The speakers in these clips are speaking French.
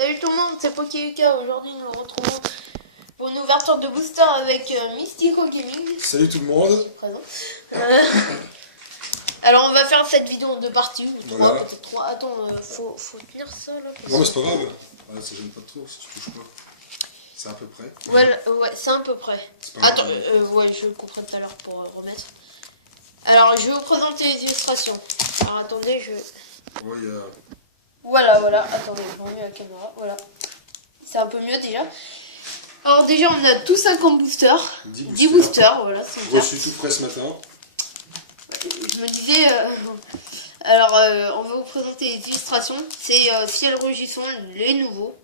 Salut tout le monde, c'est Pokéuka. Aujourd'hui nous nous retrouvons pour une ouverture de booster avec Mystico Gaming. Salut tout le monde. Présent. Alors on va faire cette vidéo en deux parties, ou trois, Voilà. peut-être trois. Attends, faut tenir ça là. Non mais c'est pas grave. Ouais, ça gêne pas trop si tu touches pas. C'est à peu près. Ouais, c'est à peu près. Pas Attends, grave. ouais, je le couperai tout à l'heure pour remettre. Alors je vais vous présenter les illustrations. Alors attendez, Ouais, il y a... Voilà, attendez, je remets la caméra, voilà. C'est un peu mieux déjà. Alors déjà on a tous 50 boosters. 10 boosters, voilà, c'est ça. Reçu tout frais ce matin. Je me disais, alors on va vous présenter les illustrations. C'est Ciel Rugissant, les nouveaux.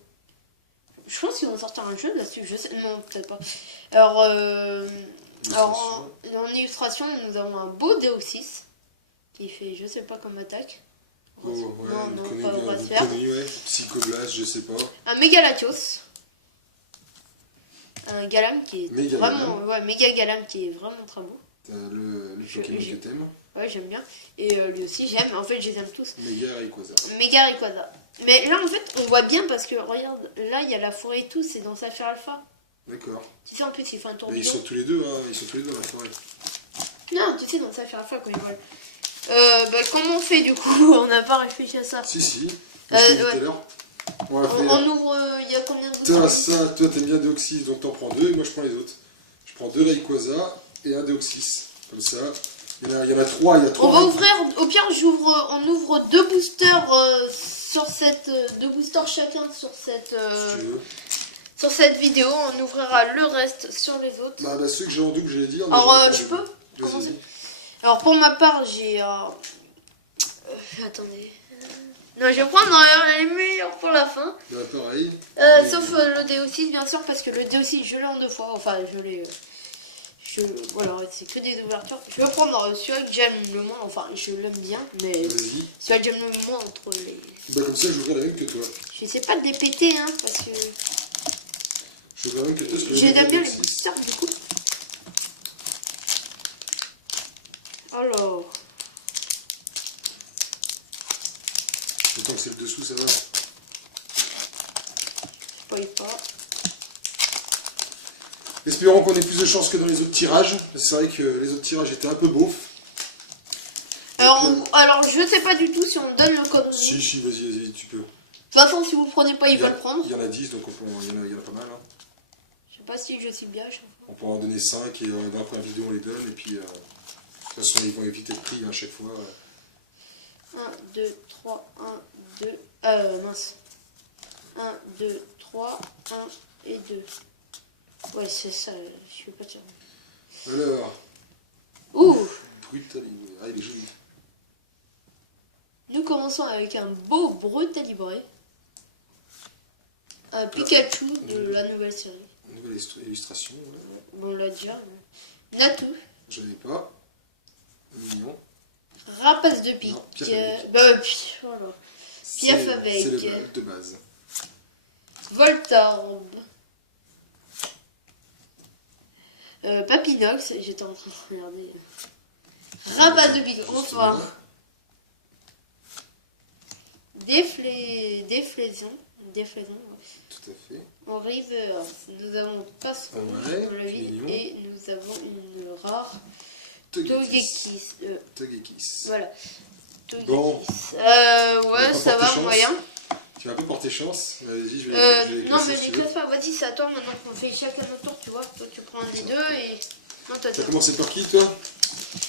Je pense qu'ils vont sortir un jeu là-dessus, je sais, non peut-être pas. Alors en illustration, nous avons un beau Deoxys qui fait je sais pas comme attaque. Oh ouais, non, connu, pas bien, Razzfer. ouais. Psychoblast, je sais pas. Un Mégalatios. Un Galam qui est Méga vraiment, Galam. ouais, méga Galam qui est vraiment très beau. T'as le Pokémon que t'aimes. Ouais, j'aime bien. Et lui aussi, j'aime. En fait, je les aime tous. Méga Rayquaza. Méga Rayquaza. Mais là, en fait, on voit bien parce que, regarde, là, il y a la forêt et tout, c'est dans Saphir Alpha. D'accord. Tu sais, en plus, il fait un Ils tourbillon. sont tous les deux, hein. Ils sont tous les deux dans la forêt. Non, tu sais, dans Saphir Alpha, quand ils volent. Comment on fait, du coup? On n'a pas réfléchi à ça. Si. Je t'ai dit tout ouais. à l'heure. On va faire... On ouvre, il y a combien de Toi, boosters? toi t'aimes bien Deoxys, donc t'en prends deux, et moi je prends les autres. Je prends deux Rayquaza et un Deoxys. Comme ça. Il y en a trois, On va ouvrir, au pire, on ouvre deux boosters sur cette. Deux boosters chacun sur cette. Si tu veux. Sur cette vidéo, on ouvrira le reste sur les autres. Bah ceux que j'ai en double, je vais dire. Alors, je peux commencer. Vas-y. Alors, pour ma part, j'ai. Attendez. Non, je vais prendre les meilleurs pour la fin. Bah pareil. Sauf le Deoxys, bien sûr, parce que le Deoxys, je l'ai en deux fois. Enfin, je l'ai. Voilà, c'est que des ouvertures. Je vais prendre celui que j'aime le moins. Enfin, je l'aime bien, mais Vas-y. celui que j'aime le moins entre les. Bah comme ça, j'ouvrirai la même que toi. J'essaie pas de les péter, hein, parce que. J'ouvrirai la même que toi, parce que J'aime bien les Deoxys. boosters, du coup. Alors. Autant que c'est le dessous, ça va. Je paye pas. Espérons qu'on ait plus de chance que dans les autres tirages. C'est vrai que les autres tirages étaient un peu beaufs. Alors, je sais pas du tout si on donne le code. Si, vas-y, tu peux. De toute façon, si vous le prenez pas, il va le prendre. Il y en a 10, donc il y en a pas mal. Hein. Je sais pas si je suis bien. On pourra en donner 5 et dans la première vidéo, on les donne. Et puis, de toute façon, ils vont éviter le prix à chaque fois. 1, 2, 3, 1, 2. Mince. 1, 2, 3, 1 et 2. Ouais, c'est ça, je suis pas sûr. Alors, Ouh! Brutalibré. Ah, il est joli. Nous commençons avec un beau Brutalibré. Un Pikachu de la nouvelle série. Nouvelle illustration. Ouais. Bon, on l'a déjà. Natu. Je n'avais pas. Mignon. Rapace de pique. Non, Piaf avec. Voilà. C'est Piaf avec. le bal de base. Voltorb. Papinox, j'étais en train de regarder. Rabat de pique, enfin. Déflaison. Déflaison, ouais. Tout à fait. En reverse, nous avons Passeron, Ouais, on l'a vu, mignon. et nous avons une rare Togekiss. Togekiss. Voilà. Togekiss. Bon. Ouais, ça va, chance. moyen. Tu vas un peu porter chance. Vas-y, je vais les non, classer, mais si les tu veux. classe pas. Vas-y, c'est à toi maintenant qu'on fait chacun notre tour, tu vois. Toi, tu prends un des deux et. Non, toi, T'as commencé par qui, toi?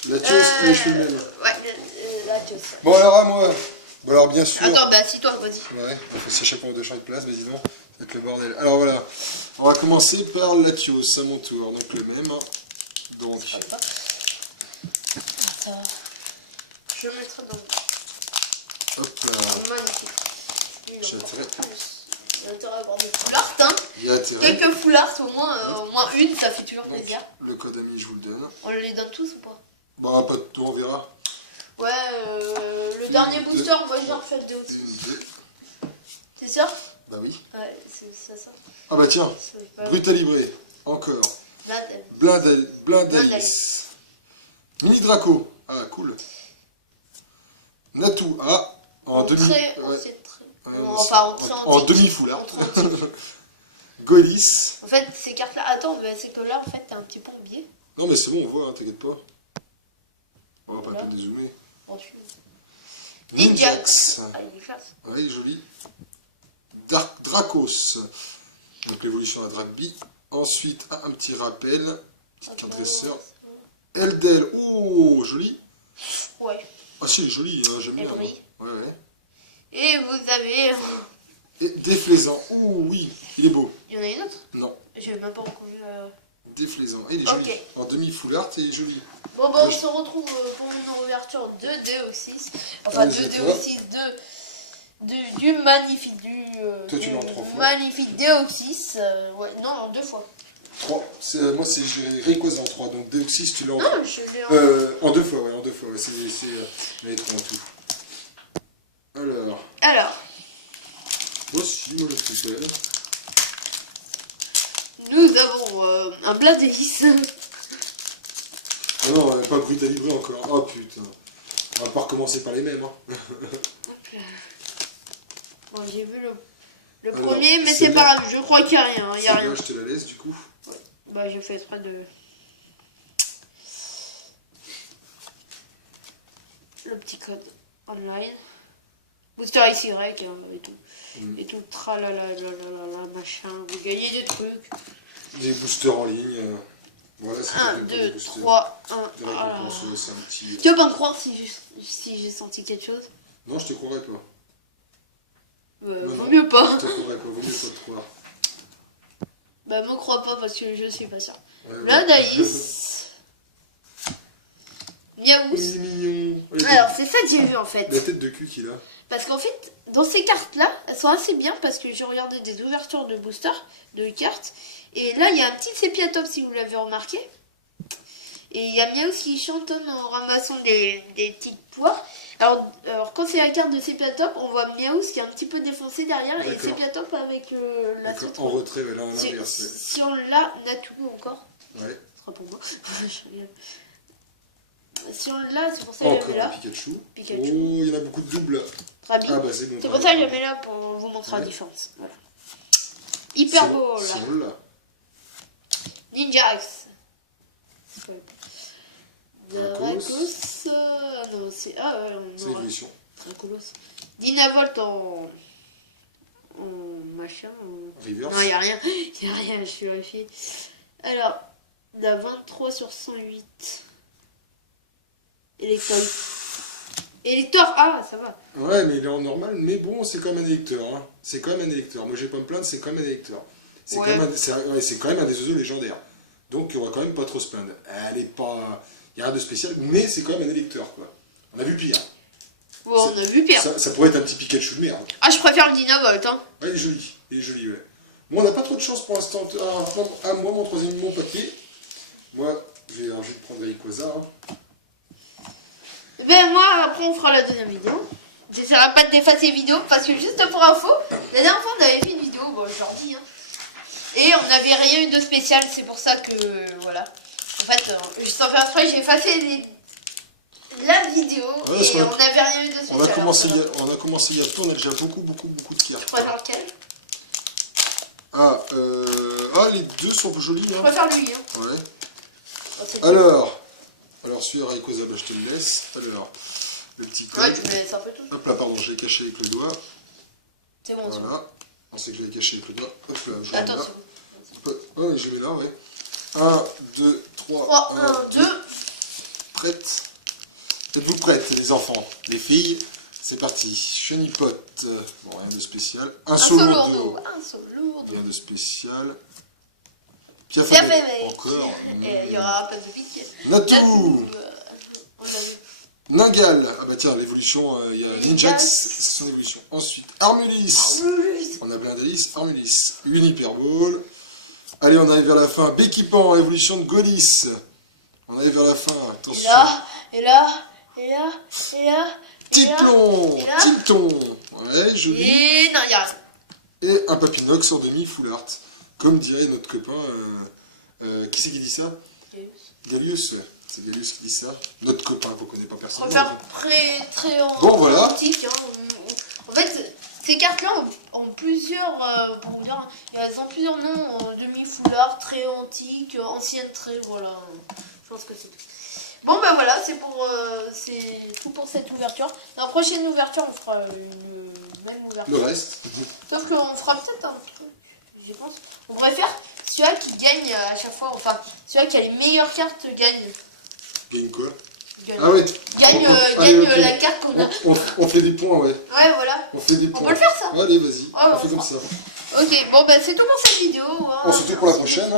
Latios. Je fais le même. Ouais, Latios. Bon, alors à moi. Bon, alors bien sûr. Attends, bah, assis-toi, vas-y. Ouais, on fait si à chaque fois de changer de place, vas-y donc. Ça va être le bordel. Alors voilà. On va commencer par Latios à mon tour. Donc le même. Donc. Attends. Je mettrai dans Hop là. magnifique. J'ai intérêt. Il y a intérêt à avoir des foulards, hein. Il y a intérêt. Quelques foulards, au moins une, ça fait toujours Donc, plaisir. le code ami, je vous le donne. On les donne tous ou pas? Bah, pas de tout, on verra. Ouais, le dernier booster, on va dire fait de haut. Une, deux. C'est ça? Bah oui. Ouais, c'est ça. Ah bah tiens. C'est pas Brutalibré. Encore. Blindel. Blindalis. Mini Draco. Ah, cool. Natou. Ah, en demi. Très, Ouais. c'est très. On va pas rentrer en demi-full art. en antique. Golis. En fait, ces cartes-là... Attends, mais c'est que là, en fait, t'es un petit peu en biais. Non, mais c'est bon, on voit, hein, t'inquiète pas. On va pas Voilà. le dézoomer. Ensuite. Ninjax. Ah, il est classe. Oui, joli. Dark Dracos. Donc l'évolution à Dragby. Ensuite, un petit rappel. Petite carte dresseur. Eldel. Oh, joli. Ouais. Ah si, il est joli, hein, j'aime Elle bien. brille. Ouais, ouais. Et vous avez... Et déflaisant. Oh oui, il est beau. Il y en a une autre? Non, J'ai même pas encore vu la... déflaisant. Il est joli. Ok. En demi-full art, il est joli. Bon, bah, on se retrouve pour une ouverture de DO6. Enfin, Allez, de c'est DO6, du magnifique, Toi, tu l'as en 3 fois. magnifique DO6. Ouais, non, en 2 fois. 3. Moi, j'ai Rayquaza en 3, donc Deoxys, tu l'as en Non, je l'ai en... en 2 fois, ouais, en 2 fois. Ouais, c'est les 3 en tout. Alors, voici, moi, le super. Nous avons un Bladeis. Ah non, pas Brutalibré encore. Oh putain. On va pas recommencer par les mêmes. Hein. Bon, j'ai vu le Alors, premier, mais c'est c'est pas grave, je crois qu'il n'y a rien. Il y a Celle-là, rien. je te la laisse du coup. Bah, j'ai fait exprès de... Le petit code online. Booster XY hein, et tout. Et tout, tralala, machin. Vous gagnez des trucs. Des boosters en ligne. Voilà, c'est 1, 2, 3, 1. C'est un petit. Tu vas pas me croire si j'ai senti quelque chose? Non, je te croirais pas. Non, Vaut non. mieux pas. Je te croirais pas, vaut mieux pas te croire. Bah, me crois pas parce que je suis pas sûr. Ouais, Bladaïs. Miaous. Il est mignon. Alors, c'est ça que j'ai vu en fait. La tête de cul qu'il a. Parce qu'en fait, dans ces cartes-là, elles sont assez bien parce que j'ai regardé des ouvertures de booster, de cartes. Et là, il y a un petit sépiatop si vous l'avez remarqué. Et il y a Miaous qui chantonne en ramassant des petites poires. Alors, quand c'est la carte de sépiatop, on voit Miaous qui est un petit peu défoncé derrière et sépiatop avec la D'accord, suite. en retrait, ouais, là en Si, inverse. Ouais. si on l'a, Natu encore. Ouais. Ce sera pour moi. Je rigole. Si on l'a, c'est pour ça que je Encore mets un là. Pikachu. Pikachu. Oh, il y en a beaucoup de doubles. Rabi. Ah bah c'est bon. C'est pour ça que je mets là pour vous montrer la différence. Voilà. Hyper beau là. Si on l'a. Ninjax. Dracos. Dracos. Non, c'est. Ah ouais, C'est on aura. l'évolution. Dracolos. Dynavolt en. En machin. Reverse. Non, il n'y a rien. Il n'y a rien, je suis vérifié. Alors, on a 23 sur 108. Électeur, ah, ça va. Ouais, mais il est en normal, mais bon, c'est quand même un électeur. Hein. C'est quand même un électeur. Moi, je vais pas me plaindre, c'est quand même un électeur. C'est Ouais. quand même un des oiseaux légendaires. Donc, on va quand même pas trop se plaindre. Elle est pas. Il n'y a rien de spécial, mais c'est quand même un électeur, quoi. On a vu pire. Bon, on a vu pire. Ça pourrait être un petit Pikachu de merde. Ah, je préfère le Dynavolt, hein. Ouais, il est joli. Il est joli, ouais. Bon, on n'a pas trop de chance pour l'instant. Moi, mon troisième mon papier. Moi, je vais prendre Rayquaza. Hein. Ben moi, après on fera la deuxième vidéo. J'essaierai pas de d'effacer vidéo parce que juste pour info, la dernière fois on avait fait une vidéo, bon je leur dis, hein, et on n'avait rien eu de spécial, c'est pour ça que voilà. En fait, sans faire exprès, j'ai effacé la vidéo Ouais, et on n'avait rien eu de spécial. On a commencé il y a peu, on a déjà beaucoup de cartes. Je préfère lequel? Les deux sont jolis. Je Hein. préfère lui. Hein. Ouais. Oh, c'est Alors celui-là, Rayquaza, bah, je te le laisse. Alors, le petit code. ouais, tu me laisses un peu tout. Hop là, pardon, je l'ai caché avec le doigt. C'est bon, c'est bon. Voilà. On sait que je l'ai caché avec le doigt. Hop là, je le Attends, mets là. c'est bon. Oh, je le mets là, ouais. 1, 2, 3. 3, 1, 2. Prête. Êtes-vous prêtes, les enfants? Les filles, c'est parti. Chenipot. Bon, rien de spécial. Un solo. Un solo. Rien de spécial. Piafémé. Encore. Et il y aura un peu de pique. Natou. On a vu. Ningal. Ah bah tiens, l'évolution, il y a Ninjax, c'est son évolution. Ensuite, Armulis. On a Blindalis, Armulis. Une Hyperball. Allez, on arrive vers la fin. Béquipant, évolution de Golis. On arrive vers la fin, attention. Et là. Tiplon. Et là. Tilton. Ouais, joli. Et non, il y a rien. Et un Papinox en demi full art. Comme dirait notre copain. Qui c'est qui dit ça? Galius. C'est Galius qui dit ça. Notre copain qu'on connaît pas On personnellement. va faire très en Bon, voilà. antique. Hein. En fait, Ces cartes-là ont plusieurs, comment dire, elles ont plusieurs noms, demi-foulard, très antique, ancienne très, voilà. Je pense que c'est tout. Bon ben voilà, c'est tout pour cette ouverture. Dans la prochaine ouverture, on fera une même ouverture. Le reste. Sauf qu'on fera peut-être un truc, je pense. On pourrait faire celui-là qui gagne à chaque fois, enfin, celui-là qui a les meilleures cartes gagne. Gagne quoi? Gagne, Ah ouais. gagne ok. la carte qu'on a. On fait des points, ouais. Ouais, voilà. On fait des On points. peut le faire ça. Allez, vas-y. Ouais, on fait comme ça. Ok, bon ben c'est tout pour cette vidéo. Hein. On se retrouve pour la prochaine.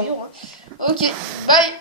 Ok, bye.